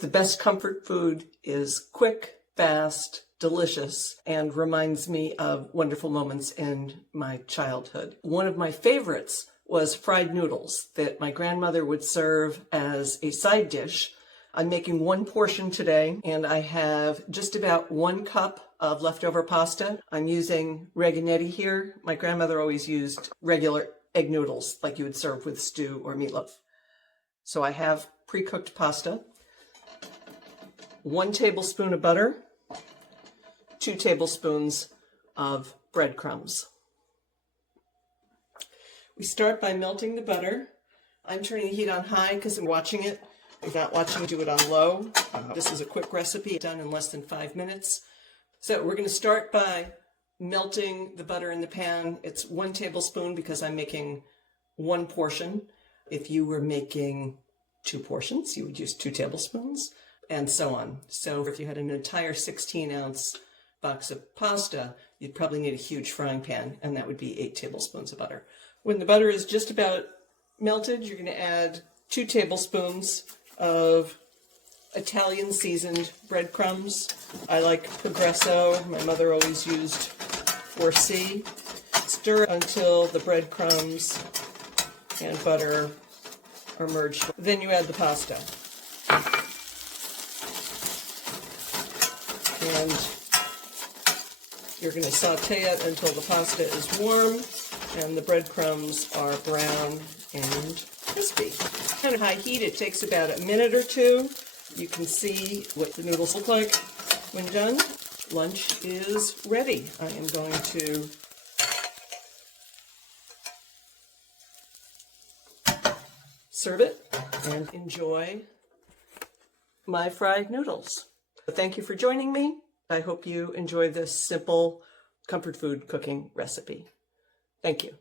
The best comfort food is quick, fast, delicious, and reminds me of wonderful moments in my childhood. One of my favorites was fried noodles that my grandmother would serve as a side dish. I'm making one portion today, and I have just about 1 cup of leftover pasta. I'm using rigatoni here. My grandmother always used regular egg noodles like you would serve with stew or meatloaf. So I have pre-cooked pasta, 1 tablespoon of butter, 2 tablespoons of breadcrumbs. We start by melting the butter. I'm turning the heat on high because I'm watching it. If not watching, do it on low. This is a quick recipe done in less than 5 minutes. So we're going to start by melting the butter in the pan. It's 1 tablespoon because I'm making 1 portion. If you were making 2 portions, you would use 2 tablespoons, and so on. So if you had an entire 16-ounce box of pasta, you'd probably need a huge frying pan, and that would be 8 tablespoons of butter. When the butter is just about melted, you're going to add 2 tablespoons of Italian seasoned breadcrumbs. I like Progresso. My mother always used 4C. Stir until the breadcrumbs and butter are merged. Then you add the pasta. And you're going to saute it until the pasta is warm and the breadcrumbs are brown and crispy. Kind of high heat, it takes about a minute or 2. You can see what the noodles look like when done. Lunch is ready. I am going to serve it and enjoy my fried noodles. Thank you for joining me. I hope you enjoy this simple comfort food cooking recipe. Thank you.